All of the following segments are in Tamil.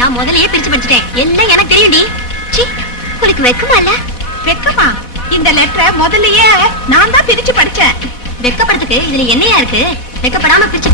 நான் முதல்லயே பிரிச்சு படிச்சிட்டேன். எல்லாம் எனக்கு தெரியும்டி. சி, உனக்கு வெக்கமா இல்ல? வெக்கமா? இந்த லெட்டரை முதல்லயே நான் தான் பிரிச்சு படிச்சேன். வெக்கப்படுறதுக்கு இதுல என்னையா இருக்கு? வெக்கப்படாம பிரிச்சு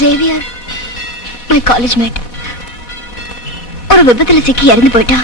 Xavier, my college mate, ஒரு விபத்துல சிக்கி இறந்து போயிட்டா.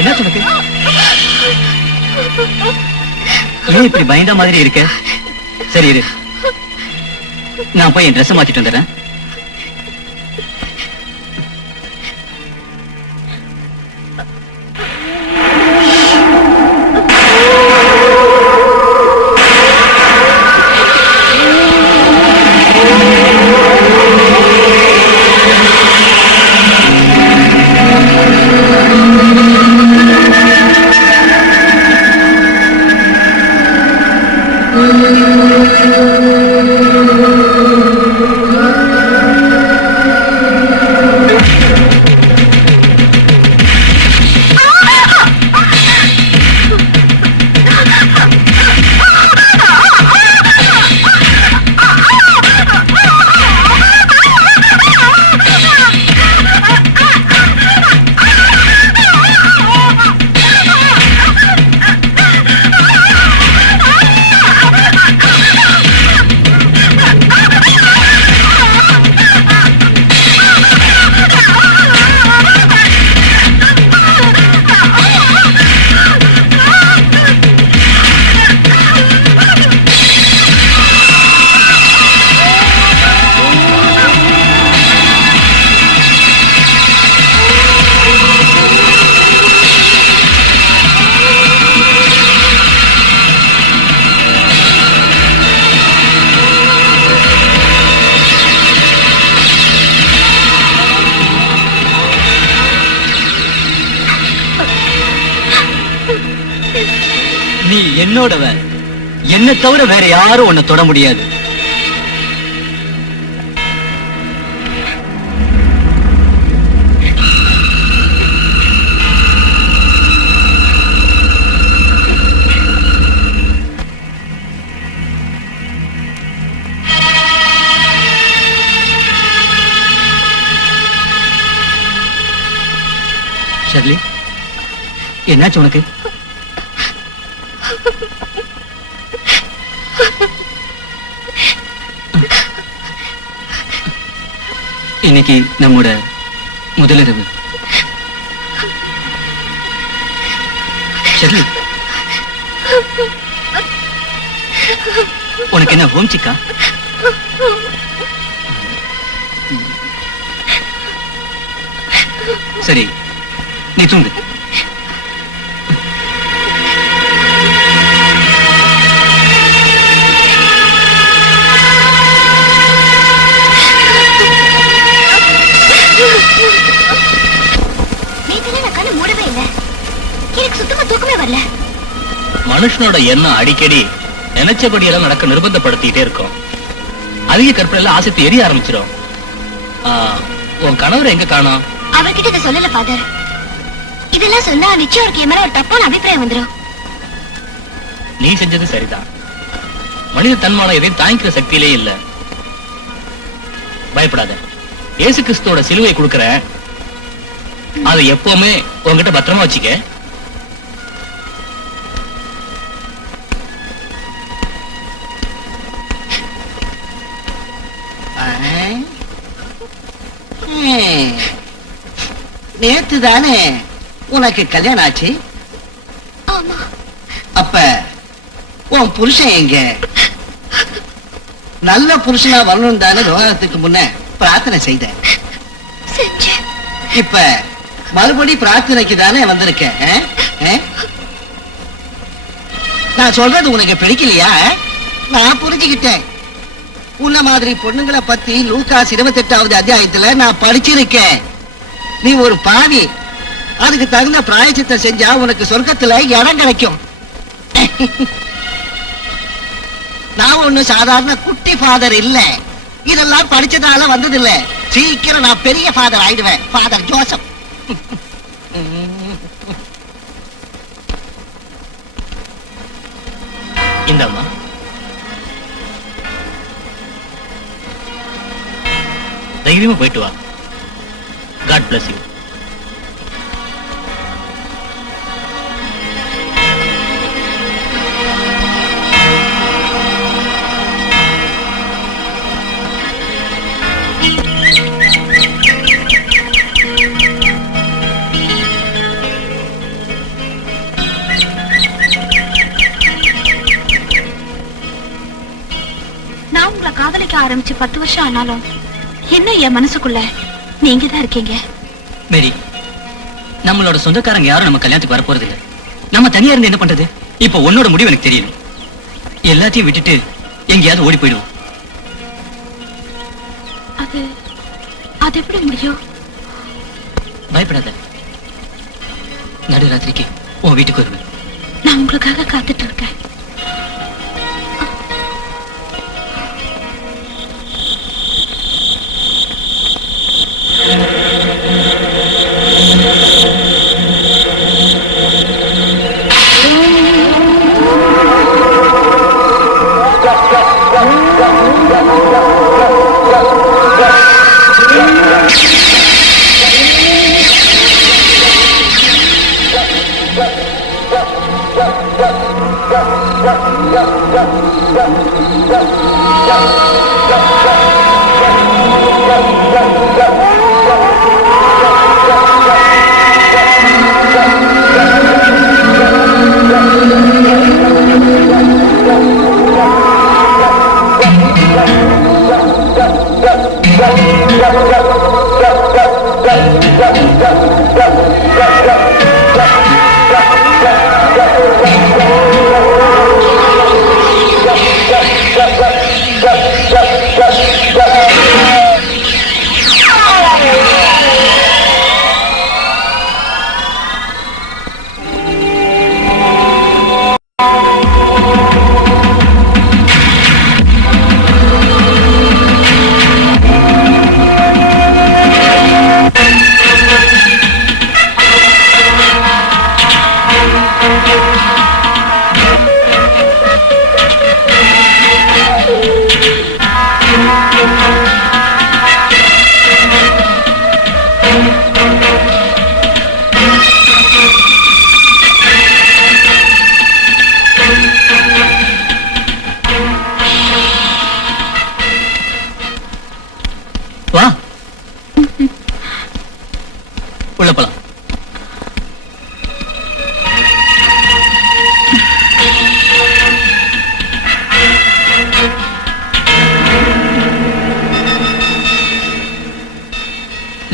என்ன சொன்னது? ஏன் இப்படி பயந்த மாதிரி இருக்க? சரி இரு, நான் போய் என் ட்ரெஸ் மாத்திட்டு வந்துடுறேன். நீ என்னோடவன், என்ன தவிர வேற யாரும் உன்னை தொட முடியாது. ஷர்லி, என்னாச்சு உனக்கு? இன்னைக்கு நம்மோட முதலிரவு. ஷெர்லி, உனக்கு என்ன ஹோம் சிக்கா? சரி, நீ தூங்கு. நேத்துல நான் கண்ணு மூடவே இல்லை. எனக்கு சுத்தமா தூக்கமே வரல. மனுஷனோட எண்ணம் அடிக்கடி நினைச்சபடி எல்லாம் நடக்க நிர்பந்தப்படுத்திட்டே இருக்கும். அதிக கற்பனை எல்லாம் ஆசைத்து எரிய ஆரம்பிச்சிடும். உன் கணவர் எங்க காணோம்? அவர்கிட்ட இதை சொல்லல ஃபாதர். இதெல்லாம் சொன்னா நிச்சயம் அவருக்கு என் மேல ஒரு தப்பான அபிப்பிராயம் வந்துடும். நீ செஞ்சது சரிதான். மனித தன்மான எதையும் தாங்கிக்கிற சக்தியிலே இல்ல. பயப்படாத. இயேசு கிறிஸ்துவோட சிலுவை கொடுக்கிற, அதை எப்பவுமே உன்கிட்ட பத்திரமா வச்சுக்க. நேத்து தானே உனக்கு கல்யாணம் ஆச்சு? ஆமா. அப்ப உன் புருஷன் எங்க? நல்ல புருஷனா வரணும் தானே விவாகத்துக்கு முன்ன பிரார்த்தனை செய்த. இப்ப மறுபடி பிரார்த்தனைக்கு தானே வந்திருக்க. நான் சொல்றது உனக்கு பிடிக்கலையா? நான் புரிஞ்சுக்கிட்டேன். உன்ன மாதிரி பொண்ணுங்களை பத்தி லூகாஸ் 28வது அத்தியாயத்துல நான் படிச்சிருக்கேன். நீ ஒரு பாவி. அதுக்கு தகுந்த பிராயச்சித்தை செஞ்சா உனக்கு சொர்க்கத்துல இடம் கிடைக்கும். நான் ஒண்ணு சாதாரண குட்டி ஃபாதர் இல்ல. இதெல்லாம் படிச்சதால வந்தது இல்ல. சீக்கிரம் நான் பெரிய ஃபாதர் ஆயிடுவேன். Father Joseph. இந்தம்மா, தைரியமா போயிட்டு வா. God bless you. நான் உங்களை காதலிக்க ஆரம்பிச்சு 10 வருஷம் ஆனாலும் இன்னும் என் மனசுக்குள்ள நீங்க தான் இருக்கீங்க. மேரி, நம்மளோட சொந்தக்காரங்க யாரும் நம்ம கல்யாணத்துக்கு வர போறது இல்ல. நம்ம தனியா இருந்து என்ன பண்றது? இப்ப உன்னோட முடிவு எனக்கு தெரியல. எல்லாத்தையும் விட்டுட்டு எங்கேயாவது ஓடி போயிடுவோம். அது அது எப்படி முடியும்? பயப்படாத. நடுராத்திரிக்கு உன் வீட்டுக்கு வருவேன். நான் உங்களுக்காக காத்துட்டு இருக்கேன்.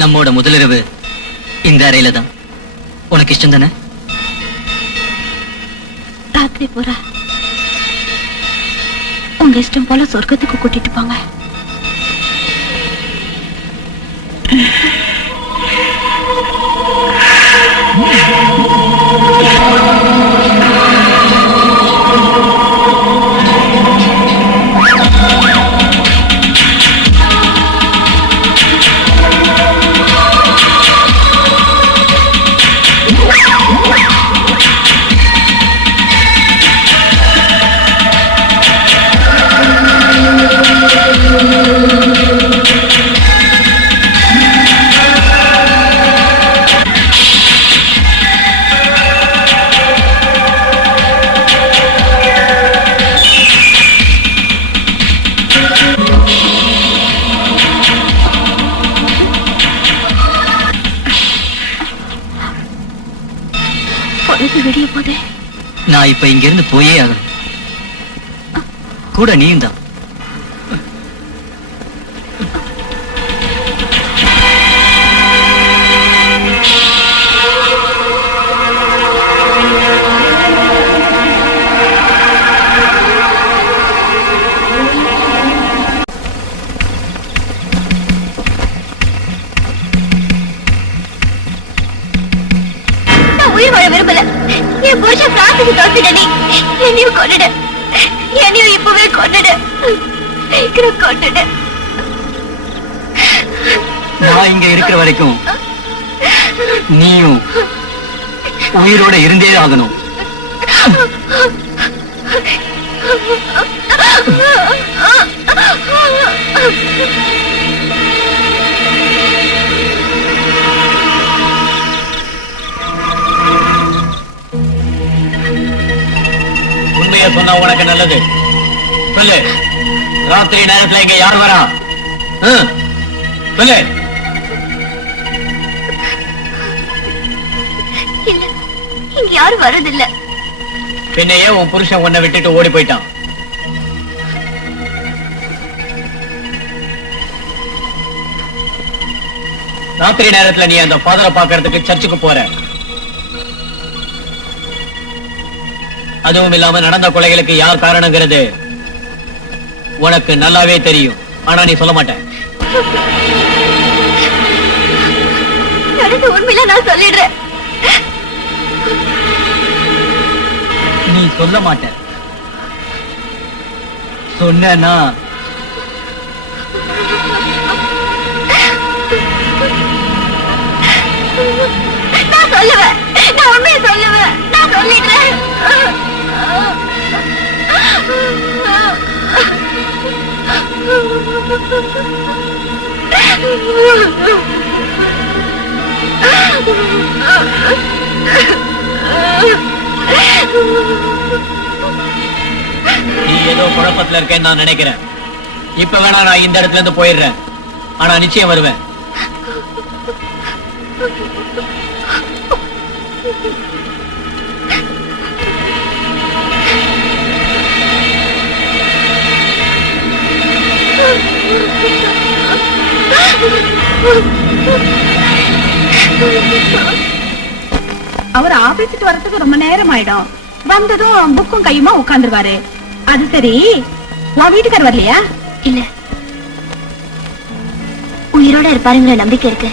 நம்மோட முதலிரவு இந்த அறையில தான். உனக்கு இஷ்டம் தானே? ராத்திரி பூரா உங்க இஷ்டம் போல சொர்க்கத்துக்கு கூட்டிட்டு போங்க. விடிய போதே நான் இப்ப இங்க இருந்து போயே ஆகணும். கூட நீயும் தான். உயிர் வாழ விரும்பல. என் புருஷன் பிரார்த்தனை தோத்துட. நீ என்னையும் கொண்டுடு. என்னையும் இப்பவே கொண்டுடு. சீக்கிரம் கொண்டுடு. நான் இங்க இருக்கிற வரைக்கும் நீயும் உயிரோட இருந்தே ஆகணும். உண்மையை சொன்னா உனக்கு நல்லது. சொல்லு, ராத்திரி நேரத்துல இங்க யார் வரா? சொல்லு. இல்ல, இங்க யாரும் வரதில்ல. பின்னையே உன் புருஷன் உன்னை விட்டுட்டு ஓடி போயிட்டான். ராத்திரி நேரத்துல நீ அந்த ஃபாதரை பாக்குறதுக்கு சர்ச்சுக்கு போற. அதுவும் இல்லாம நடந்த கொலைகளுக்கு யார் காரணங்கிறது உனக்கு நல்லாவே தெரியும். ஆனா நீ சொல்ல மாட்ட. நடந்த உண்மையில நான் சொல்லிடுறேன். நீ சொல்ல மாட்ட. சொன்னா நான் சொல்லுவேன். நான் உண்மையை சொல்லுவேன். நான் சொல்லிடுறேன். நீ ஏதோ குழப்பத்துல இருக்கேன்னு நான் நினைக்கிறேன். இப்ப வேணா நான் இந்த இடத்துல இருந்து போயிடுறேன். ஆனா நிச்சயம் வருவேன். அவர் ஆபீஸுக்கு வரதுக்கு ரொம்ப நேரம் ஆயிடும். வந்ததும் புக்கும் கையுமா உட்கார்ந்துருவாரு. அது சரி, உன் வீட்டுக்கார் வரலையா? இல்ல, உயிரோட இருப்பாருங்கிற நம்பிக்கை இருக்கு.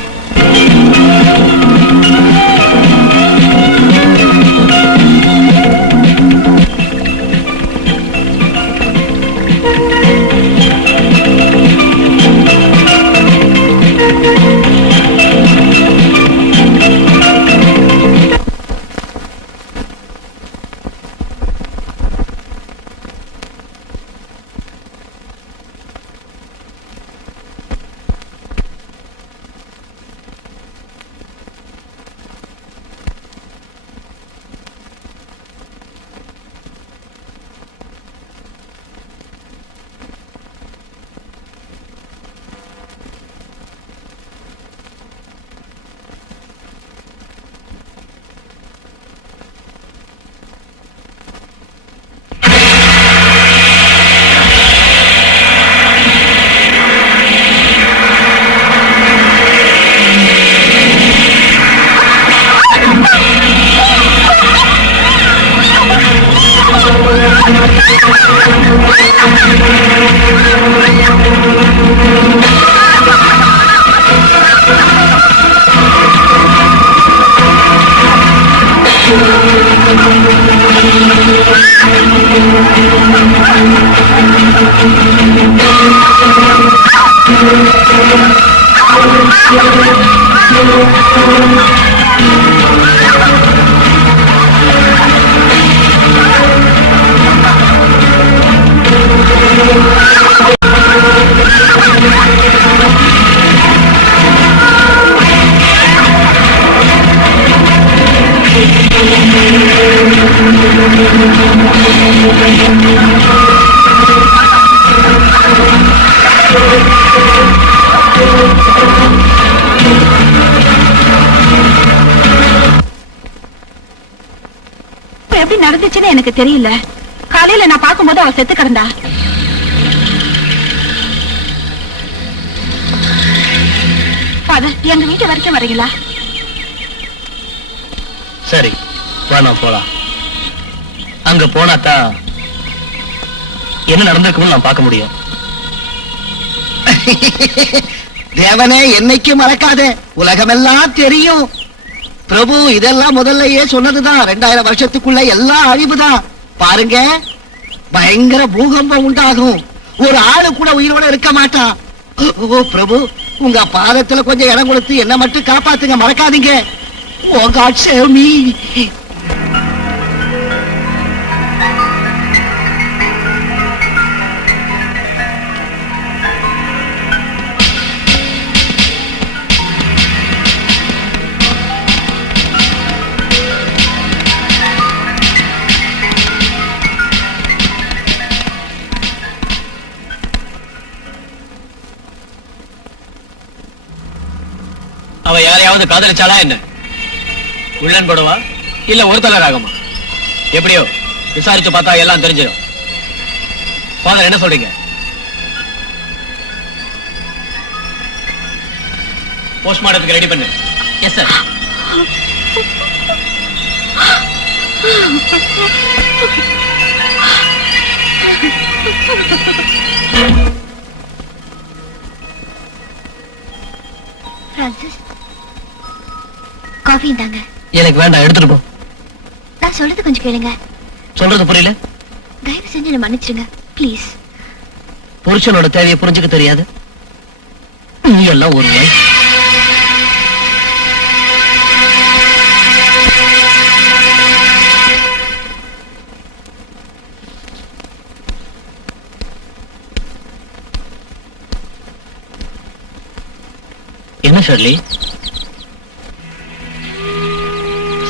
எப்படி நடந்துச்சுன்னு எனக்கு தெரியல. காலையில நான் பார்க்கும்போது அவ செத்து கிடந்தா. ஃபாதர், எங்க வீட்டு வரைக்கும் வரீங்களா? சரி, வேணாம் போலாம். அங்க போனாதான் என்ன நடந்திருக்குன்னு நான் பார்க்க முடியும். தேவனே என்னைக்கும் மறக்காதே, உலகமெல்லாம் தெரியும். பிரபு இதெல்லாம் முதல்லயே சொன்னதுதான். 2000 வருஷத்துக்குள்ள எல்லாம் அழிவுதான். பாருங்க, பயங்கர பூகம்பம் உண்டாகும். ஒரு ஆளு கூட உயிரோட இருக்க மாட்டான். ஓ பிரபு, உங்க பாதத்துல கொஞ்சம் இடம் கொடுத்து என்ன மட்டும் காப்பாத்துங்க, மறக்காதீங்க. ஓ காட் சேவ் மீ. அவ யாரையாவது காதலிச்சாளா என்ன? உள்ளன் போடுவா இல்ல ஒரு தலை ராகமா? எப்படியோ விசாரிச்சு பார்த்தா எல்லாம் தெரிஞ்சிடும். ஃபாதர், என்ன சொல்றீங்க? போஸ்ட்மார்ட்டத்துக்கு ரெடி பண்ணு. Yes sir. பிரான்சிஸ், காஃபி தாங்க. எனக்கு வேண்டாம், எடுத்துட்டு போ. நான் சொல்றது கொஞ்சம் கேளுங்க. சொல்றது புரியல? தயவு செஞ்சு என்ன மன்னிச்சிருங்க ப்ளீஸ். புருஷனோட தேவையை புரிஞ்சுக்க தெரியாது. நீ எல்லாம் ஒரு நாய். என்ன ஷர்லி,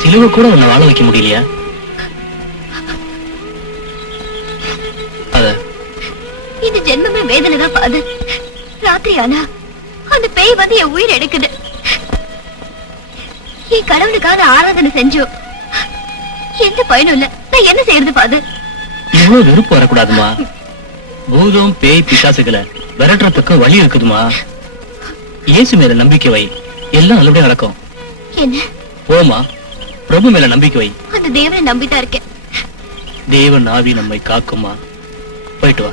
சிலுவை கூட உன்னை வாழ வைக்க முடியலையா? அத இந்த ஜென்மமே வேதனை தான் ஃபாதர். ராத்திரி ஆனா அந்த பேய் வந்து என் உயிர் எடுக்குது. என் கடவுளுக்கான ஆராதனை செஞ்சோம், எந்த பயனும் இல்ல. நான் என்ன செய்யறது ஃபாதர்? இவ்வளவு வெறுப்பு வரக்கூடாதுமா. பூதம் பேய் பிசாசுகளை விரட்டுறதுக்கு வழி இருக்குதுமா. இயேசு மேல நம்பிக்கை வை, எல்லாம் நல்லபடியா நடக்கும். என்ன? போமா, பிரபு மேல நம்பிக்கை வை. அந்த தேவனை நம்பிதான் இருக்கேன். தேவன் ஆவி நம்மை காக்குமா. போயிட்டு வா.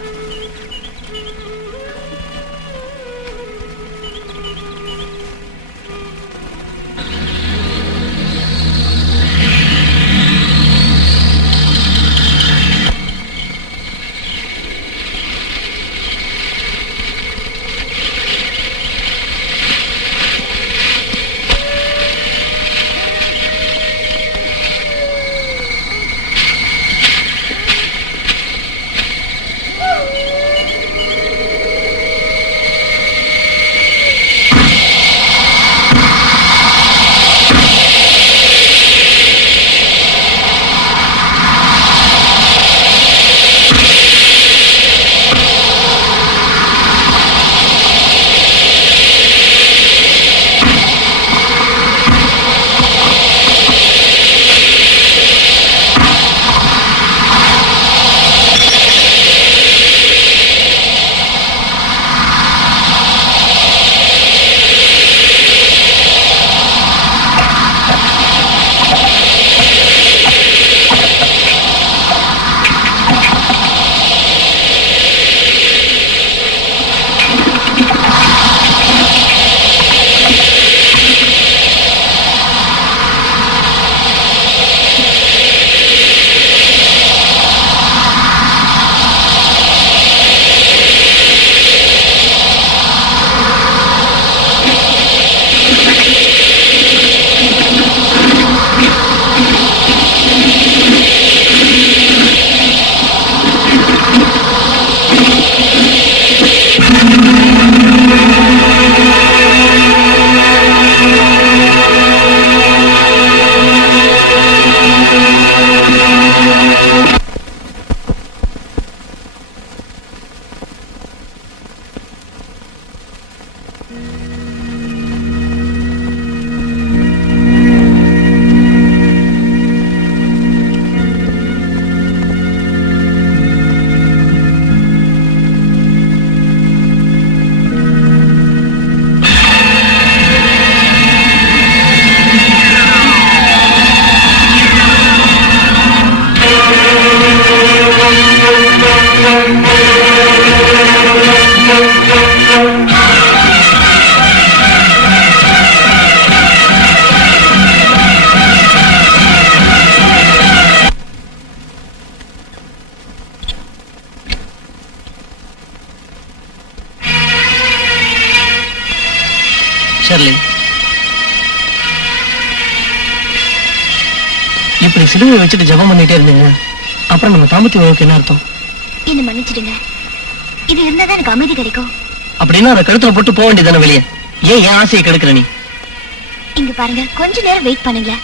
ஷெர்லி, இப்படி சிலுவை வச்சுட்டு ஜெபம் பண்ணிட்டே இருந்தீங்க, அப்புறம் நம்ம தாம்பத்திய உறவுக்கு என்ன அர்த்தம்? என்ன மன்னிச்சிடுங்க. இது இருந்தாதான் எனக்கு அமைதி கிடைக்கும். அப்படின்னா அதை கழுத்துல போட்டு போக வேண்டியதானே வெளியே. ஏன் என் ஆசையை கெடுக்கிற நீ? இங்க பாருங்க, கொஞ்ச நேரம் வெயிட் பண்ணுங்க.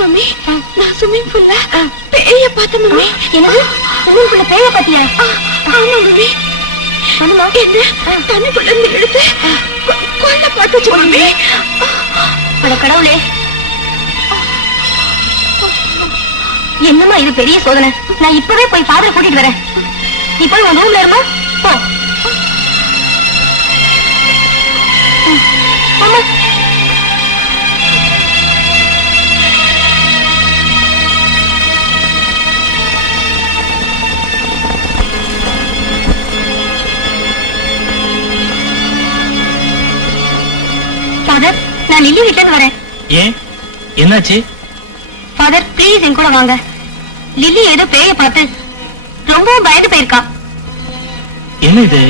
மம்மி, நான் ஸ்விம்மிங் பூல்ல பேய பார்த்தேன் மம்மி. என்னது, ஸ்விம்மிங் பூல்ல பேய பாத்தியா? ஆமா மம்மி. பண்ணுமா என்ன தண்ணிக்குள்ள இருந்து எடுத்து கொல்ல பார்த்துச்சு மம்மி. அட கடவுளே, என்னம்மா இது பெரிய சோதனை. நான் இப்பவே போய் ஃபாதரை கூட்டிட்டு வரேன். நீ போய் உன் ரூம்ல இருமா. போ. அம்மா, லில்லி வீட்டுல இருந்து வரேன். ஏன் என்னாச்சு? ஃபாதர் ப்ளீஸ் என் கூட வாங்க. லில்லி ஏதோ பேய பார்த்து ரொம்பவும் பயந்து போயிருக்கா. என்ன இது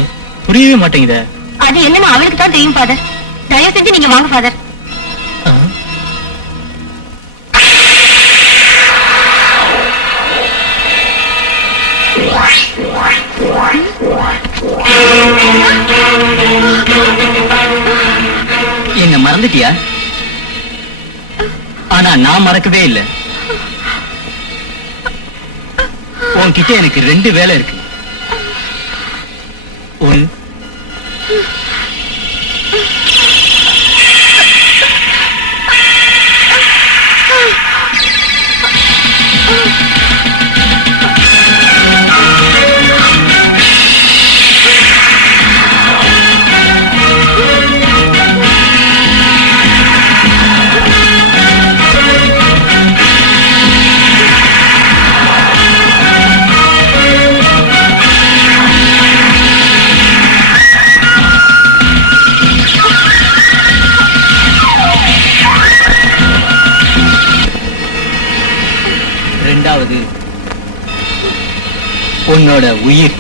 புரியவே மாட்டேங்குதே. அது என்னன்னு அவளுக்கு தான் தெரியும் ஃபாதர். தயவு செஞ்சு நீங்க வாங்க ஃபாதர். ஆ? என்ன மறந்துட்டியா? ஆனா நான் மறக்கவே இல்லை. உன்கிட்ட எனக்கு 2 வேலை இருக்கு. ஒன்று, ரெண்டாவது உன்னோட உயிர்.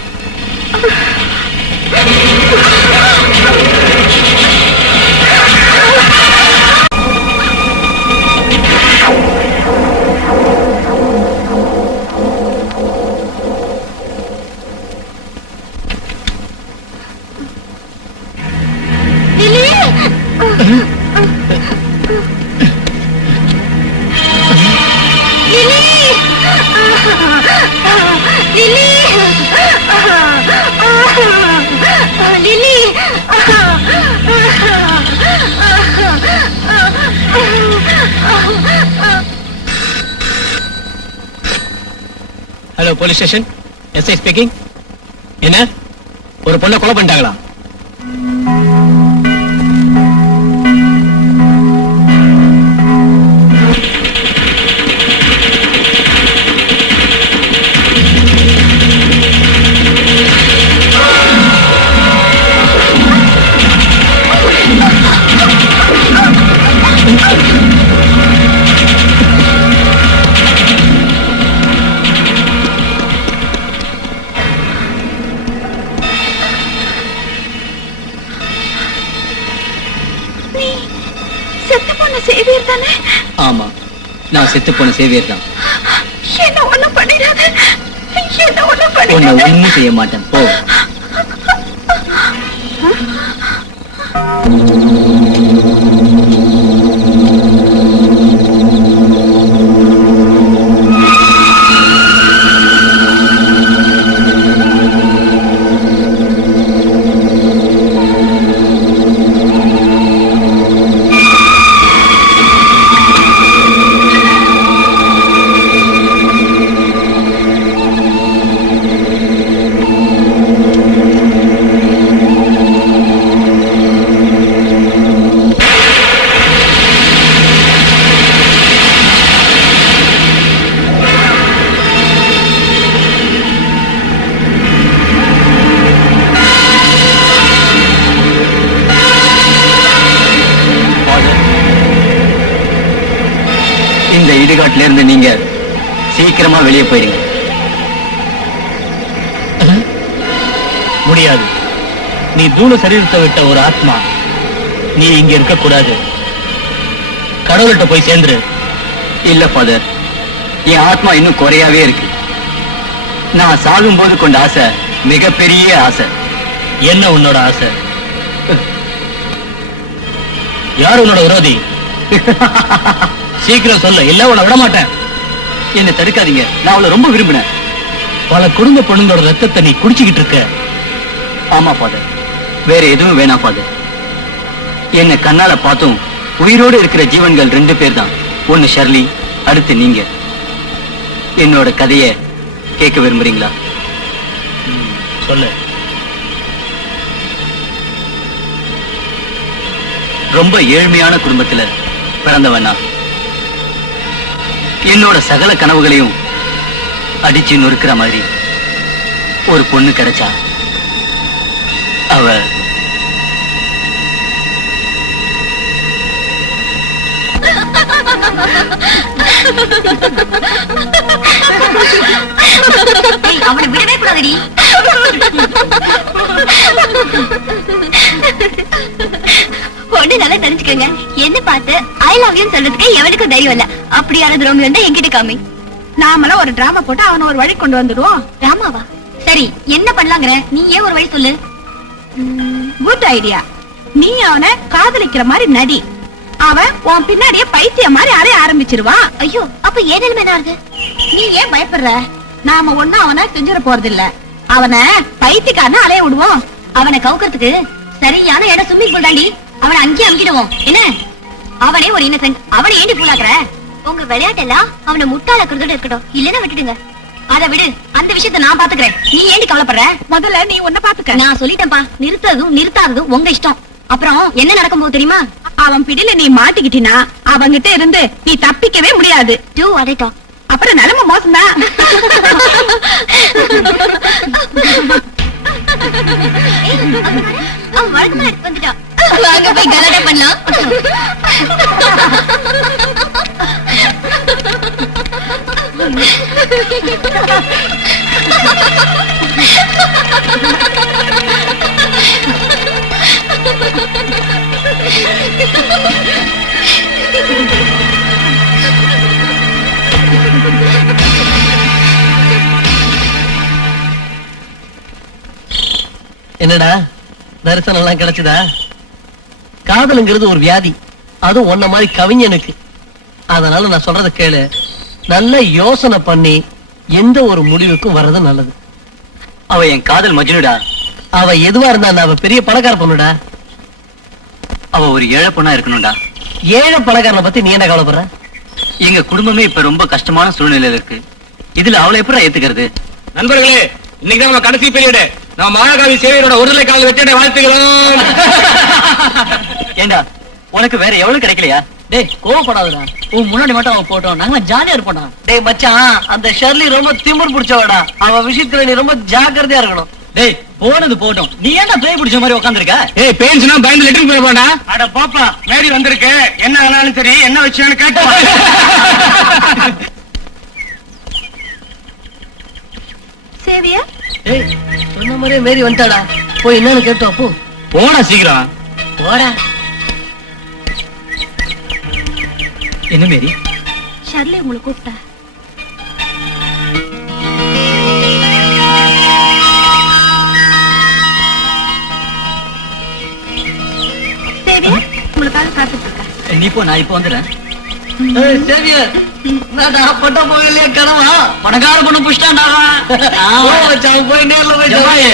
Hello police station, SI speaking. என்ன ஒரு பொண்ணை கொலை பண்ணிட்டாங்களா? சேவியர் தானே? ஆமா, நான் செத்து போன சேவியர் தான். என்ன ஒண்ணும் பண்ணிடாத. என்ன ஒண்ணும் உன்னை பண்ணிடாத. ஒண்ணும் செய்ய மாட்டேன், போ. இந்த இடுகாட்டில இருந்து நீங்க சீக்கிரமா வெளியே போயிடுங்க. முடியாது. நீ தூள சரீரத்தை விட்ட ஒரு ஆத்மா. நீ இங்க இருக்க கூடாது. கடவுள்கிட்ட போய் சேர்ந்துரு. இல்ல ஃபாதர், என் ஆத்மா இன்னும் குறையாவே இருக்கு. நான் சாகும்போது கொண்ட ஆசை மிகப்பெரிய ஆசை. என்ன உன்னோட ஆசை? யார் உன்னோட விரோதி? சீக்கிரம் சொல்ல, இல்ல உன்னை விட மாட்டேன். என்ன தடுக்காதீங்க, நான் அவளை ரொம்ப விரும்பினேன். பல குடும்ப பொண்ணுங்களோட ரத்தத்தை நீ குடிச்சுக்கிட்டு இருக்க. ஆமா ஃபாதர், வேற எதுவும் வேணாம் ஃபாதர். என்ன கண்ணால பார்த்தும் உயிரோடு இருக்கிற ஜீவன்கள் 2 பேர் தான். ஒன்னு ஷர்லி, அடுத்து நீங்க. என்னோட கதைய கேட்க விரும்புறீங்களா? சொல்லு. ரொம்ப ஏழ்மையான குடும்பத்துல பிறந்தவனா. என்னோட சகல கனவுகளையும் அடிச்சு நொறுக்கிற மாதிரி ஒரு பொண்ணு கிடைச்சா. அவ லவ் யூ சொல்றதுக்கு எவனுக்கும் தைரியம் இல்ல. அப்படி யாராவது ரோமியோ இருந்தா என்கிட்ட காமி. நாமெல்லாம் ஒரு டிராமா போட்டு அவன ஒரு வழி கொண்டு வந்துடுவோம். ராமாவா? சரி, என்ன பண்ணலாங்கற? நீ ஏன் ஒரு வழி சொல்லு. Good idea. நீ அவனை காதலிக்கிற மாதிரி நடி. அவன் உன் பின்னாடியே பைத்தியம் மாதிரி அறைய ஆரம்பிச்சிருவான். ஐயோ, அப்ப ஏன் நிலைமை என்ன ஆகுது? நீ ஏன் பயப்படுற? நாம ஒண்ணும் அவனை செஞ்சிட போறது இல்ல. அவனை பைத்தியக்காரன அலைய விடுவோம். அவனை கவுக்கிறதுக்கு சரியான இடம் ஸ்விம்மிங் பூல் தாண்டி. அவனை அங்கேயே அமுக்கிடுவோம். என்ன? அவனே ஒரு இன்னசென்ட். அவனை ஏண்டி பூலாக்குற? உங்க விளையாட்டெல்லாம் அவனை முட்டாளாக்குறதோட இருக்கட்டும். இல்லன்னா விட்டுடுங்க. அத விடு, அந்த விஷயத்த நான் பாத்துக்கிறேன். நீ ஏண்டி கவலைப்படுற? முதல்ல நீ ஒன்ன பாத்துக்க. நான் சொல்லிட்டேன்ப்பா, நிறுத்ததும் நிறுத்தாததும் உங்க இஷ்டம். அப்புறம் என்ன நடக்கும் போது தெரியுமா? அவன் பிடியில நீ மாட்டிக்கிட்டினா அவங்கிட்ட இருந்து நீ தப்பிக்கவே முடியாது. டூ அடைட்டா. அப்புறம் நிலைமை மோசம்தான். அவன் வழக்கமா வந்துட்டான். வாங்க போய் கலாட்டா பண்ணலாம். என்னடா தரிசனம் எல்லாம் கிடைச்சதா? காதலுங்கிறது ஒரு வியாதி, அதுவும் ஒன்ன மாதிரி கவிஞனுக்கு. அதனால நான் சொல்றத கேளு. நல்ல யோசனை பண்ணி எந்த ஒரு முடிவுக்கும் வர்றது நல்லது. அவ என் காதல் மஜ்னுடா. அவ எதுவா இருந்தா அவ பெரிய பணக்கார பொண்ணுடா. அவ ஒரு ஏழை பொண்ணா இருக்கணும்டா. ஏழை பணக்காரனை பத்தி நீ என்ன கவலைப்படுற? எங்க குடும்பமே இப்ப ரொம்ப கஷ்டமான சூழ்நிலையில இருக்கு. இதுல அவளை எப்படி ஏத்துக்கிறது? நண்பர்களே, இன்னைக்கு தான் நம்ம கடைசி பீரியட். நம்ம மகாகவி சேவையோட ஒருதலை கால வெற்றிட வாழ்த்துக்கிறோம். ஏண்டா, உனக்கு வேற எவ்வளவு கிடைக்கலையா? டேய் கோவப்படாதடா. உன் முன்னாடி மட்டும் அவன் போட்டோம், நாங்க ஜாலியா இருப்போம்டா. டேய் மச்சான், அந்த ஷெர்லி ரொம்ப திமிர் பிடிச்சவடா. அவ விஷயத்துல நீ ரொம்ப ஜாக்கிரதையா இருக்கணும். டேய், போனது போட்டோம். நீ ஏன்டா பேய் பிடிச்ச மாதிரி உட்கார்ந்திருக்க? ஏய், பேன்ஸ்னா பயந்து லெட்டர் போய் போடா. அட பாப்பா, மேரி வந்திருக்கு. என்ன ஆனாலும் சரி, என்ன விஷயம்னு கேட்டு சேவியா? டேய் சொன்ன மாதிரியே மேரி வந்துட்டாடா. போய் என்னன்னு கேட்டோம். அப்போ போடா சீக்கிரம். போடா. என்ன மேரி? ஷர்லி உங்களை கூப்பிட்டா. சேவியா, உங்களுக்காக காத்துட்டு இருக்கேன். நீ போ, நான் இப்ப வந்துடுறேன். ஏய் சேவியர், நாடா பட்ட போகலையே கனவா? பணக்கார பொண்ணு புஷ்டாண்டா. போ மச்சான், போய் நேர்ல போய் ஜவாயே.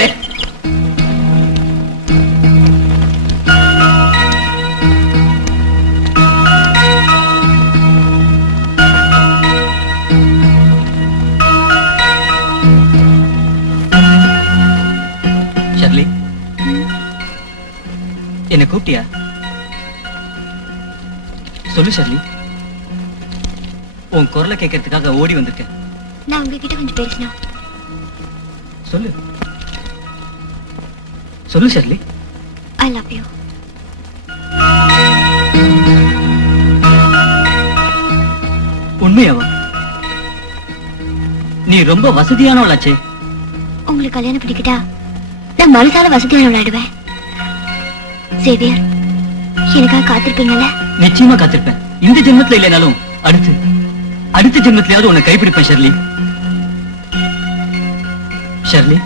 ஷர்லி, என்ன கூப்பிட்டியா? சொல்லு ஷர்லி. உன் குரலை கேட்கறதுக்காக ஓடி வந்திருக்கேன். நான் உங்ககிட்ட கொஞ்சம் பேசணும். சொல்லு சொல்லு ஷர்லி. I love you. உண்மையாவா? நீ ரொம்ப வசதியானவளாச்சே. உங்களுக்கு கல்யாணம் பிடிக்கிட்டா நான் மனசால வசதியான விளையாடுவேன். சேவியர், எனக்காக காத்திருப்பீங்கல்ல? நிச்சயமா காத்திருப்பேன். இந்த ஜென்மத்துல இல்லைனாலும் அடுத்த ஜென்மத்திலேயாவது உன்னை கைப்பிடிப்பேன் ஷர்லி. ஷர்லி,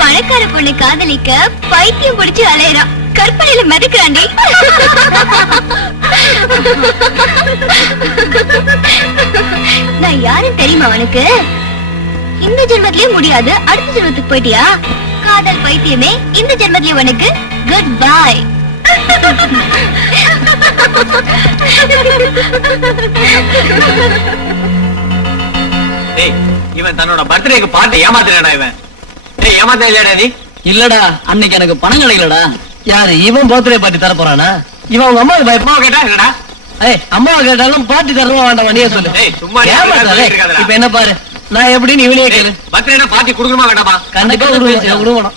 பணக்கார பொண்ணு காதலிக்க பைத்தியம் பிடிச்சு அலையறான். கற்பனையில மிதக்கிறாண்டி. நான் யாரும் தெரியுமா உனக்கு? இந்த ஜென்மத்திலே முடியாது, அடுத்த ஜென்மத்துக்கு போயிட்டியா? காதல் பைத்தியமே, இந்த ஜென்மத்திலே உனக்கு குட் பை. இவன் தன்னோட பர்த்டேக்கு பார்ட்டி ஏமாத்துறாடா. இவன் ஏமாத்த இல்லடா நீ? இல்லடா, அன்னைக்கு எனக்கு பணம் கிடைக்கலடா. யாரு இவன் பர்த்டே பார்ட்டி தர போறானா? இவன் உங்க அம்மாவுக்கு பயப்பா கேட்டா என்னடா? ஏய், அம்மாவை கேட்டாலும் பார்ட்டி தரவா வேண்டாம், நீயே சொல்லு. ஏய், சும்மா நீ ஏமாத்தாத. சொல்லிட்டு இருக்காதடா. இப்ப என்ன பாரு, நான் எப்படின்னு இவனே கேளு. பர்த்டே பார்ட்டி கொடுக்கணுமா வேண்டாமா? கண்டிப்பா கொடுக்கணும்.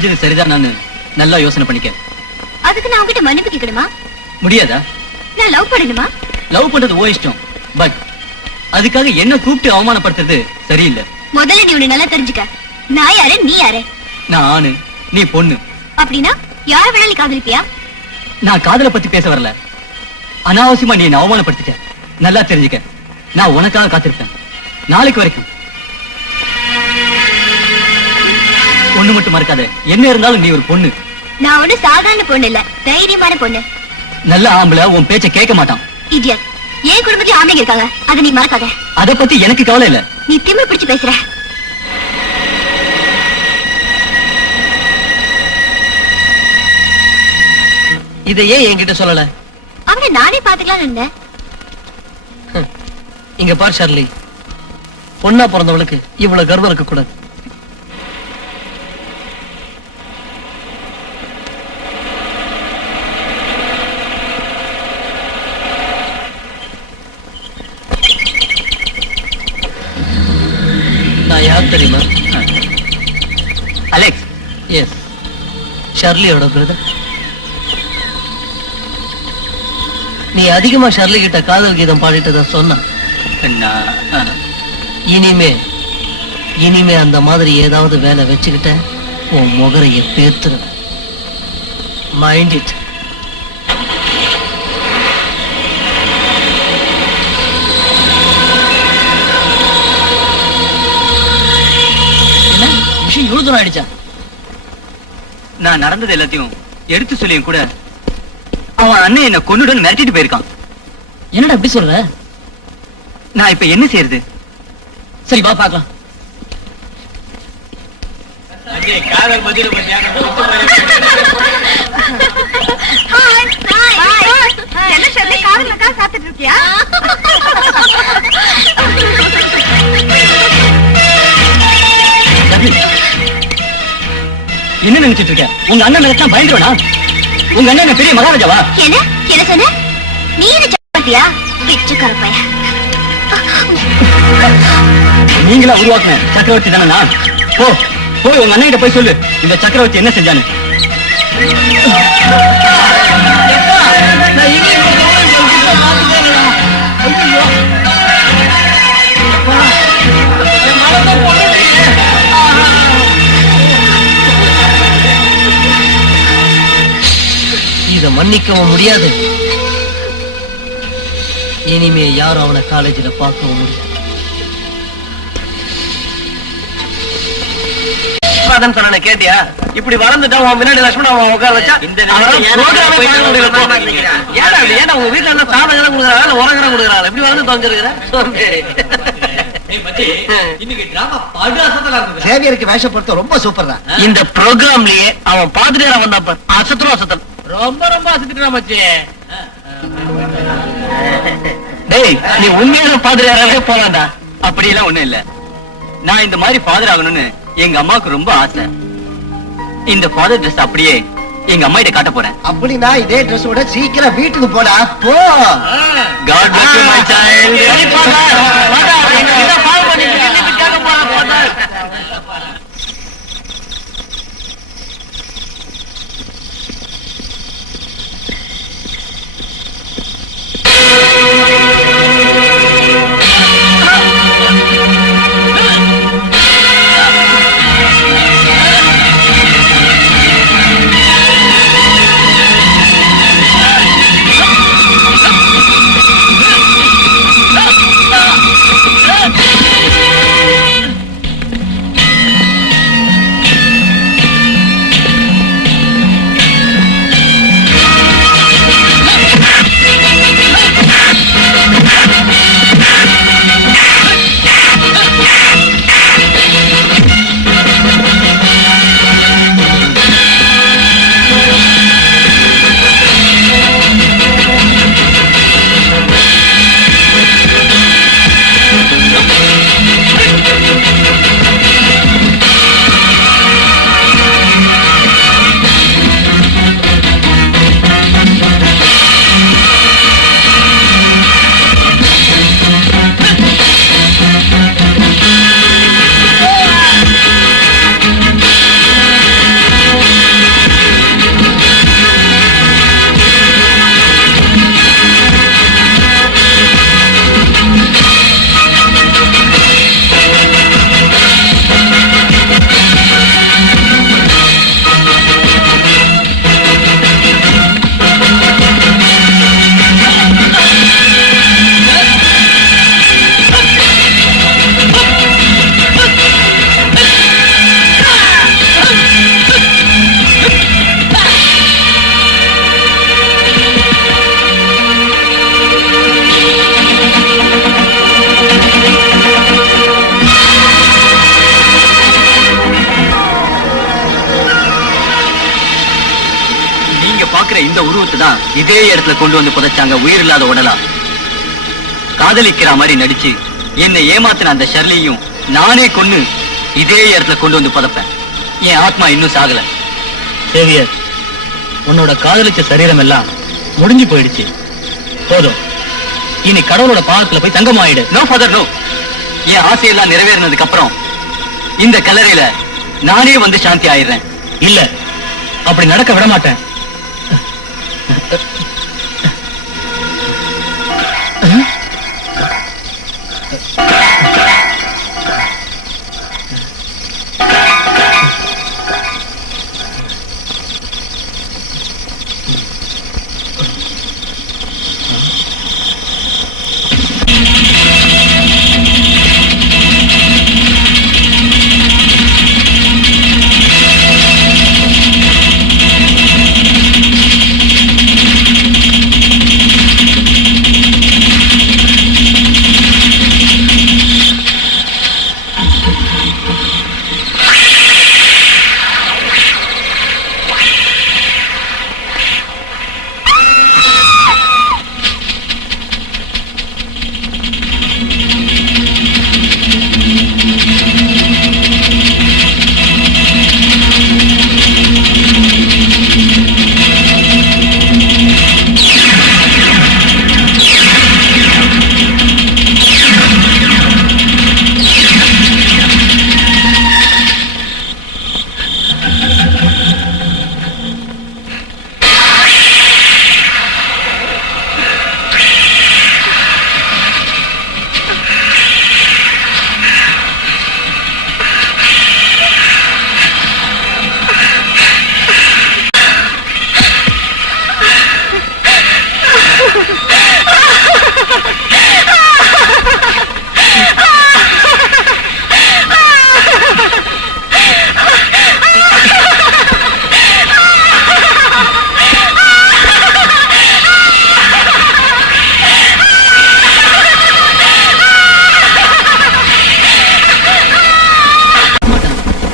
செஞ்சது சரிதானான்னு நல்லா யோசனை பண்ணிக்க. அதுக்கு நான் உங்ககிட்ட மன்னிப்பு கேட்கணுமா? முடியாதா? நான் லவ் பண்ணணுமா? லவ் பண்றது ஓ இஷ்டம். பட் அதுக்காக என்ன கூப்பிட்டு அவமானப்படுத்துறது சரியில்லை. முதல்ல நீ உன்னை நல்லா தெரிஞ்சுக்க. நான் யாரு, நீ யாரு? நான் ஆணு, நீ பொண்ணு. அப்படின்னா யார வேணாலும் காதலிப்பியா? நான் காதலை பத்தி பேச வரல. அனாவசியமா நீ என்ன அவமானப்படுத்திட்ட. நல்லா தெரிஞ்சுக்க, நான் உனக்காக காத்திருப்பேன் நாளைக்கு வரைக்கும். பொண்ணு மட்டும் மறக்காத, என்ன இருந்தாலும் நீ ஒரு பொண்ணு. நான் ஒண்ணு சாதாரண பொண்ணு இல்ல, தைரியமான பொண்ணு. நல்ல ஆம்பளை உன் பேச்ச கேட்க மாட்டான். இடியட். என் குடும்பத்துல ஆம்பளைங்க இருக்காங்க, அதை நீ மறக்காத. அத பத்தி எனக்கு கவலை இல்ல. நீ திமிரு பிடிச்சு பேசுற. இதை ஏன் என்கிட்ட சொல்லல? அவனை நானே பாத்துக்கலாம்னு இருந்தேன். இங்க பார் ஷர்லி, பொண்ணா பிறந்தவளுக்கு இவ்வளவு கர்வம் இருக்க கூடாது. நான் யார் தெரியுமா? அலெக்ஸ். எஸ், ஷர்லியோட பிரதர். நீ அதிகமா ஷர்லி கிட்ட காதல் கீதம் பாடிட்டத சொன்ன. இனிமே அந்த மாதிரி ஏதாவது வேலை வச்சுக்கிட்ட உன் முகரைய பேத்துருவேன். Mind it. என்ன விஷயம் இவ்வளவு தூரம் ஆயிடுச்சா? நான் நடந்தது எல்லாத்தையும் எடுத்து சொல்லியும் கூட அவன் அண்ணன் என்ன கொன்னுடன் மிரட்டிட்டு போயிருக்கான். என்னடா அப்படி சொல்ற? நான் இப்ப என்ன செய்யறது? சரி வா பாக்கலாம். காதல் பதில காத்துட்டு இருக்கியா? என்ன நினைச்சிட்டு இருக்க? உங்க அண்ணன் மிரட்டினா பயந்துருவனா? உங்க அண்ணன் பெரிய மகாராஜாவா? என்ன என்ன சொன்ன? நீ என்ன சப்பாத்தியா? பிச்சைக்கார பையன். நீங்களா உருவாக்குன சக்கரவர்த்தி தானே நான்? போய் உங்க அண்ணன் கிட்ட போய் சொல்லு இந்த சக்கரவர்த்தி என்ன செஞ்சானு. இத மன்னிக்கவும் முடியாது. இனிமே யாரும் அவனை காலேஜில் பார்க்கவும் முடியாது. சொன்ன கேட்டியா? இப்படி வளர்ந்துட்டா உன் முன்னாடி லட்சுமணன் அவன் உட்கார வச்சா இந்த ஏன்னா உங்க வீட்டுல என்ன சாதகம் கொடுக்குறாங்க, உரங்கடம் கொடுக்குறாங்க. இப்படி வந்து தொங்கிருக்கிற சேவியருக்கு வேஷப்படுத்த ரொம்ப சூப்பர் தான். இந்த ப்ரோக்ராம்லயே அவன் பாத்துட்டே வந்தா அசத்துரும் அசத்தல் ரொம்ப ரொம்ப அசத்துட்டு மச்சி. டேய் நீ உண்மையான ஃபாதராகவே போலாம்டா. அப்படி எல்லாம் ஒண்ணும் இல்ல. நான் இந்த மாதிரி ஃபாதர் ஆகணும்னு எங்க அம்மாவுக்கு ரொம்ப ஆசை. இந்த ஃபாதர் ட்ரெஸ் அப்படியே எங்க அம்மா கிட்ட காட்ட போறேன். அப்படின்னா இதே ட்ரெஸ்ஸோட சீக்கிரம் வீட்டுக்கு போடா. போ. God bless you my child. கொடுத்து தான் இதே இடத்துல கொண்டு வந்து புதைச்சாங்க உயிர் இல்லாத உடலா. காதலிக்கிற மாதிரி நடிச்சு என்னை ஏமாத்தின அந்த ஷர்லியும் நானே கொன்னு இதே இடத்துல கொண்டு வந்து புதைப்பேன். என் ஆத்மா இன்னும் சாகல. சேவியர், உன்னோட காதலிச்ச சரீரம் எல்லாம் முடிஞ்சு போயிடுச்சு. போதும், இனி கடவுளோட பாதத்துல போய் தங்கமாயிடு. No father no. என் ஆசையெல்லாம் நிறைவேறினதுக்கு அப்புறம் இந்த கல்லறையில நானே வந்து சாந்தி ஆயிடுறேன். இல்ல, அப்படி நடக்க விட மாட்டேன்.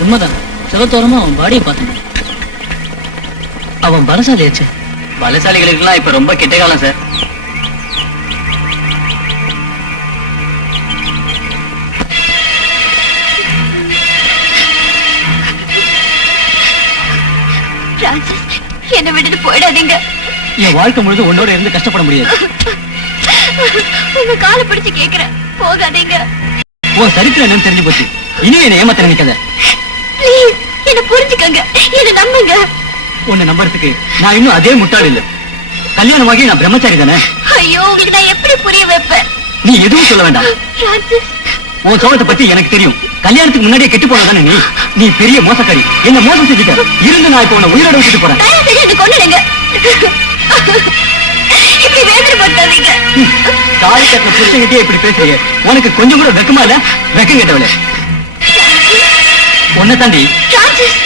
உண்மைதான், சிவத்தோரமா அவன் பாடியை பார்த்தேன். அவன் பலசாலியாச்சு. பலசாலிகளுக்கெல்லாம் இப்ப ரொம்ப கெட்ட காலம் சார். என்ன விட்டுட்டு போயிடாதீங்க. என் வாழ்க்கை முழுது உன்னோட இருந்து கஷ்டப்பட முடியாது. உங்க காலை பிடிச்சு கேக்குறேன், போகாதீங்க. ஓ சரித்திரம் என்னன்னு தெரிஞ்சு போச்சு. இனி என்ன ஏமாத்த நினைக்காத. ப்ளீஸ் என்ன புரிஞ்சுக்கங்க, என்ன நம்புங்க. உன்னை நம்புறதுக்கு நான் இன்னும் அதே முட்டாள் இல்ல. கல்யாணமாகி நான் பிரம்மச்சாரி தானே. ஐயோ, உங்களுக்கு நான் எப்படி புரிய வைப்பேன்? நீ எதுவும் சொல்ல வேண்டாம். பிரான்சிஸ், உன் சோகத்தை பத்தி எனக்கு தெரியும். கல்யாணத்துக்கு முன்னாடியே கெட்டு போனதானே நீ. நீ பெரிய மோசக்காரி. என்ன மோசம் செஞ்சுட்ட. இருந்து நான் இப்ப உன்னை உயிரோட விட்டுட்டு போறேன். தயவு செஞ்சு என்ன கொன்னுடுங்க. இப்படி வேதனைப்படுத்தாதீங்க. தாலி கட்டின புருஷன்கிட்டயே இப்படி பேசுறீங்க. உனக்கு கொஞ்சம் கூட வெக்கமா இல்ல? வெக்கம் கேட்டவளே. உன்னை தாண்டி பிரான்சிஸ்.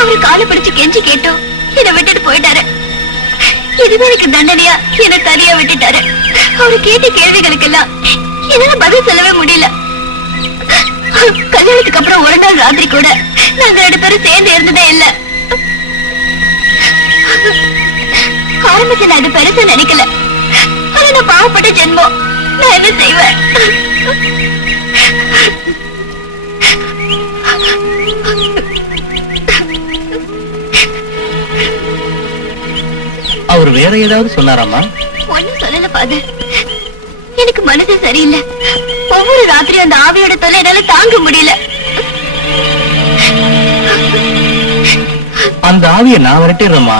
அவரு காலை பிடிச்சு கெஞ்சி கேட்டோம், என்னை விட்டுட்டு போயிட்டாரு. இதுவே எனக்கு தண்டனையா என்ன தனியா விட்டுட்டாரு. அவரு கேட்ட கேள்விகளுக்கெல்லாம் என்னால பதில் சொல்லவே முடியல. கல்யாணத்துக்கு அப்புறம் ஒரு நாள் ராத்திரி கூட நாங்க 2 பேரும் சேர்ந்து இருந்ததே இல்ல. ஆரம்பத்துல அது பெருசா நினைக்கல. ஆனா நான் பாவப்பட்ட ஜென்மம். நான் என்ன செய்வேன்? அவர் வேற ஏதாவது சொன்னாராமா? ஒண்ணும் சொல்லல ஃபாதர். எனக்கு மனசு சரியில்லை. ஒவ்வொரு ராத்திரியும் அந்த ஆவியோட தொல்லை என்னால தாங்க முடியல. அந்த ஆவியை நான் விரட்டிடுறேம்மா,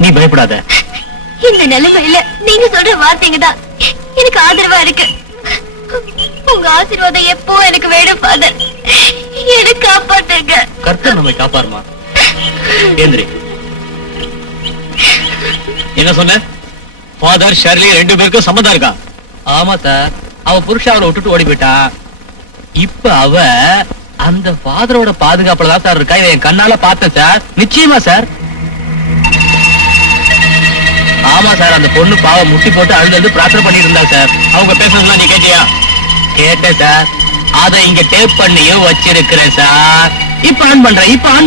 நீ பயப்படாத. இந்த நிலைமையில நீங்க சொல்ற வார்த்தைங்க தான் எனக்கு ஆதரவா இருக்கு. உங்க ஆசீர்வாதம் எப்போ எனக்கு வேணும் ஃபாதர். எனக்கு காப்பாத்துங்க. கர்த்தர் நம்மை காப்பாருமா. ஏந்திரி. என்ன சொன்ன? ஃபாதர் ஷர்லி 2 பேருக்கும் சம்மதம் இருக்கா? ஆமா சார். அவ புருஷ அவளை விட்டுட்டு ஓடி போயிட்டா. இப்ப அவ அந்த ஃபாதரோட பாதுகாப்புல தான் சார் இருக்கா. இதை என் கண்ணால பார்த்தேன் சார். நிச்சயமா சார். ஆமா சார், அந்த பொண்ணு பாவம் முட்டி போட்டு அழுது பிரார்த்தனை பண்ணிட்டு இருந்தா சார். அவங்க பேசுறதுலாம் நீ கேட்டியா? கேட்டேன் சார். அதை இங்க டேப் பண்ணியும் வச்சிருக்கிறேன் சார். இப்ப ஆன்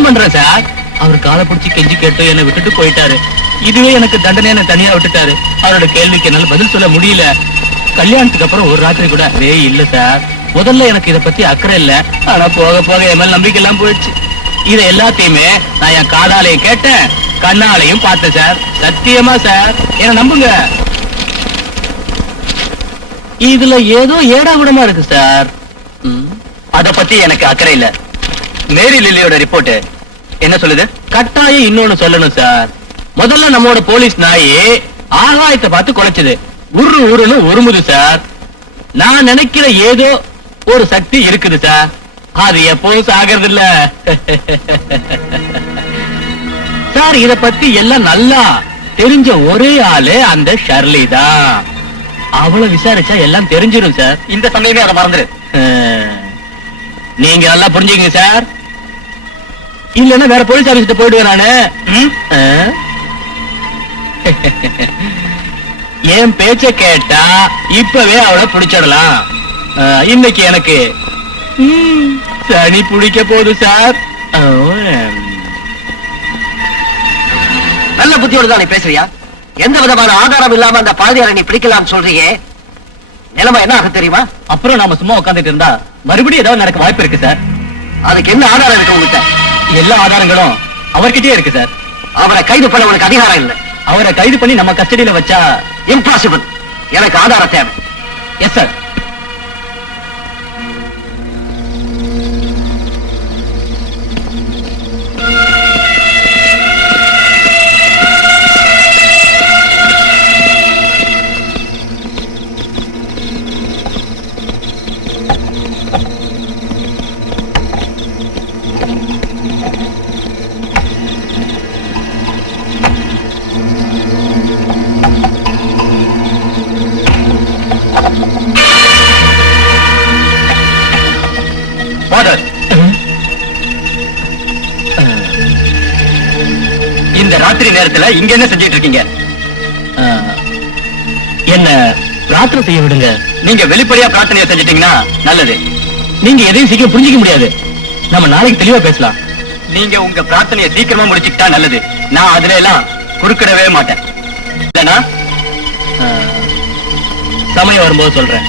பண்றேன் சார். அவர் காலை பிடிச்சி கெஞ்சி கேட்டு என்னை விட்டுட்டு போயிட்டாரு. இதுவே எனக்கு தண்டனை, என்ன தனியா விட்டுட்டாரு. அவரோட கேள்விக்கு என்னால பதில் சொல்ல முடியல. கல்யாணத்துக்கு அப்புறம் ஒரு ராத்திரி கூட இல்ல சார். முதல்ல எனக்கு இத பத்தி அக்கறை இல்ல. ஆனா போக போக என் மேல நம்பிக்கை எல்லாம் போயிடுச்சு. இத எல்லாத்தையுமே நான் என் காதாலையும் கேட்டேன், கண்ணாலையும் பார்த்தேன் சார். சத்தியமா சார், என்ன நம்புங்க. இதுல ஏதோ ஏடாகுடமா இருக்கு சார். அத பத்தி எனக்கு அக்கறை இல்ல. மேரி லில்லியோட ரிப்போர்ட் என்ன சொல்லுது? கட்டாயம் இன்னொன்னு சொல்லணும் சார். முதல்ல நம்மோட போலீஸ் நாயி ஆகாயத்தை பார்த்து குலைச்சது. உருன்னு உருமுது சார். நான் நினைக்கிற ஏதோ ஒரு சக்தி இருக்குது சார். அது எப்போதும் சாகிறது இல்ல சார். இத பத்தி எல்லாம் நல்லா தெரிஞ்ச ஒரே ஆளு அந்த ஷர்லி தான். அவளை விசாரிச்சா எல்லாம் தெரிஞ்சிடும் சார். இந்த சமயமே அதை மறந்துரு. நீங்க நல்லா புரிஞ்சுங்க சார். இல்லன்னா வேற போலீஸ் ஆபீஸ்கிட்ட போயிடுவேன் நானு. என் பேச்ச கேட்டா இப்பவே அவளை பிடிச்சிடலாம். இன்னைக்கு எனக்கு சனி பிடிக்க போகுது சார். நல்ல புத்தியோடு தான் நீ பேசுறியா? எந்த விதமான ஆதாரம் இல்லாம அந்த பாதியாரை நீ பிடிக்கலாம்னு சொல்றீங்க. நிலைமை என்ன ஆக தெரியுமா? அப்புறம் நாம சும்மா உட்காந்துட்டு இருந்தா மறுபடியும் ஏதாவது நடக்க வாய்ப்பு இருக்கு சார். அதுக்கு என்ன ஆதாரம் இருக்கு உங்ககிட்ட? எல்லா ஆதாரங்களும் அவர்கிட்டயே இருக்கு சார். அவரை கைது பண்ண உனக்கு அதிகாரம் இல்லை. அவரை கைது பண்ணி நம்ம கஸ்டடியில வச்சா இம்பாசிபிள். எனக்கு ஆதாரம் தேவை. Yes sir. இந்த ராத்திரி நேரத்துல இங்க என்ன செஞ்சிட்டு இருக்கீங்க? என்ன பிரார்த்தனை செய்ய விடுங்க. நீங்க வெளிப்படையா பிரார்த்தனையை செஞ்சிட்டீங்கன்னா நல்லது. நீங்க எதையும் சீக்கிரம் புரிஞ்சிக்க முடியாது. நம்ம நாளைக்கு தெளிவா பேசலாம். நீங்க உங்க பிரார்த்தனையை சீக்கிரமா முடிச்சுக்கிட்டா நல்லது. நான் அதுல எல்லாம் குறுக்கிடவே மாட்டேன். இல்லனா சமயம் வரும்போது சொல்றேன்.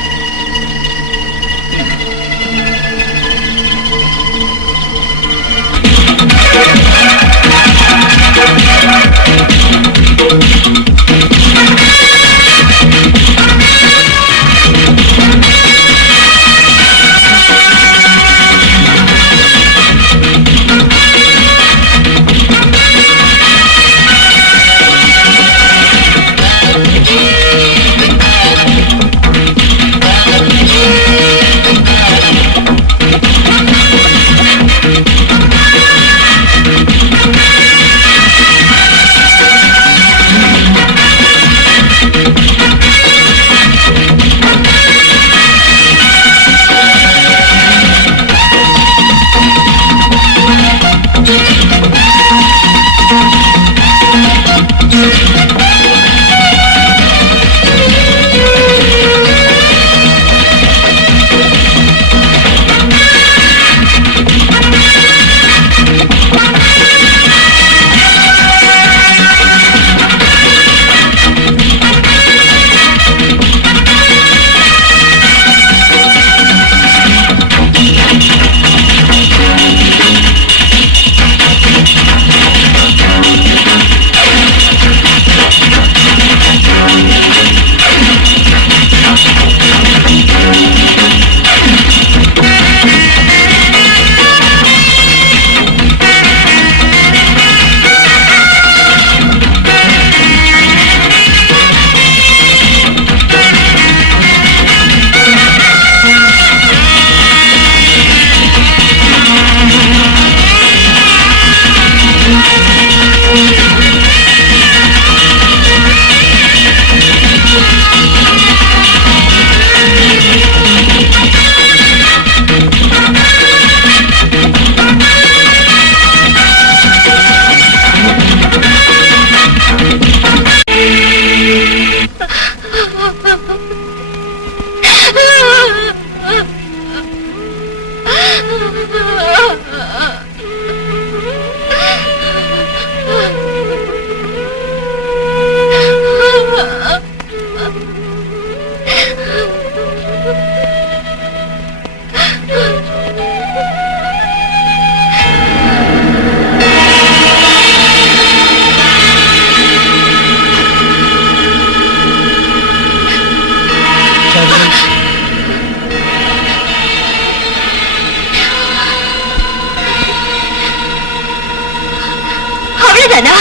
அவ்வளவுதானா?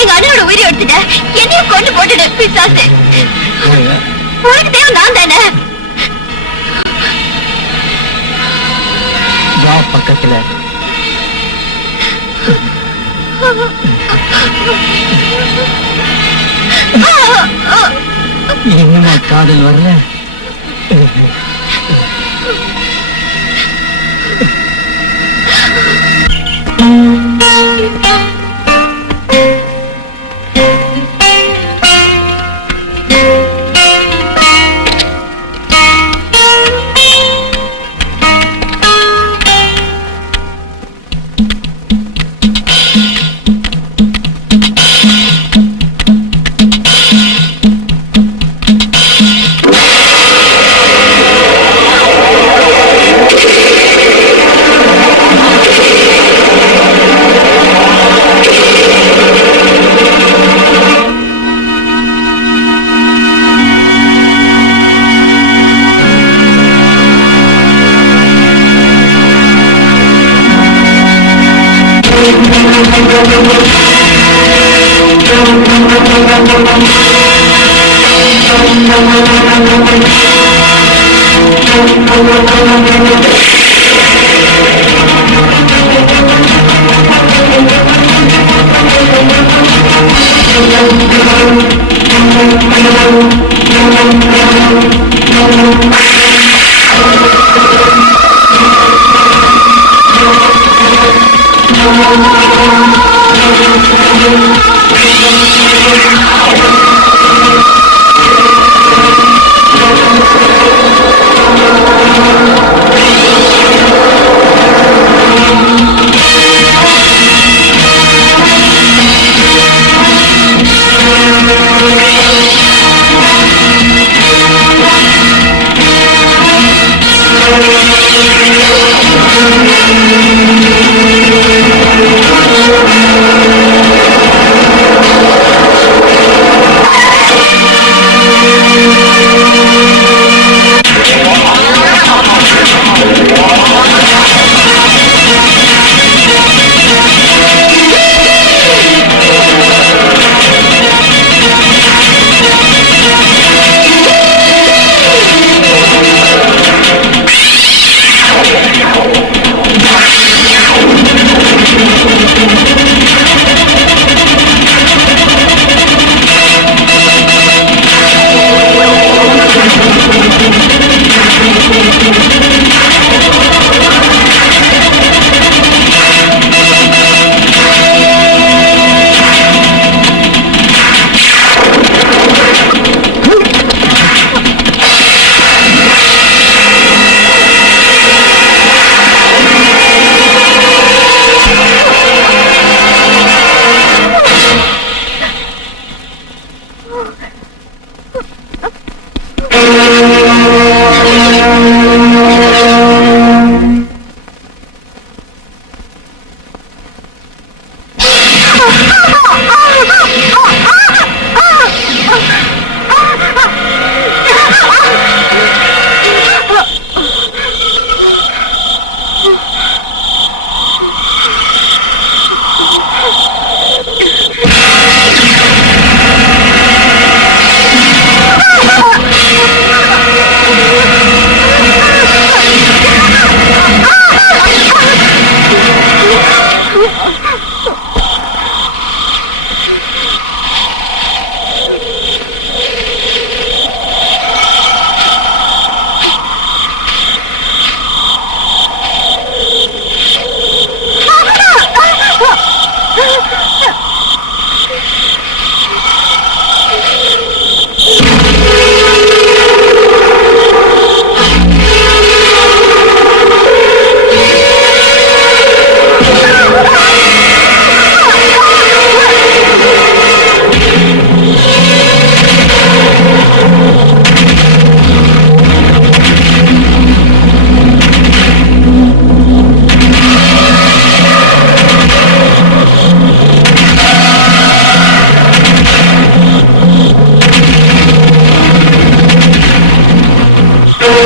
எங்க அண்ணனோட உயிரை எடுத்துட்ட, என்னையும் கொண்டு போட்டுடு பிசாசு. உனக்கு தேவை நான் தானே? பக்கத்துல என்னமா காதல் வரல?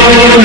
Ah!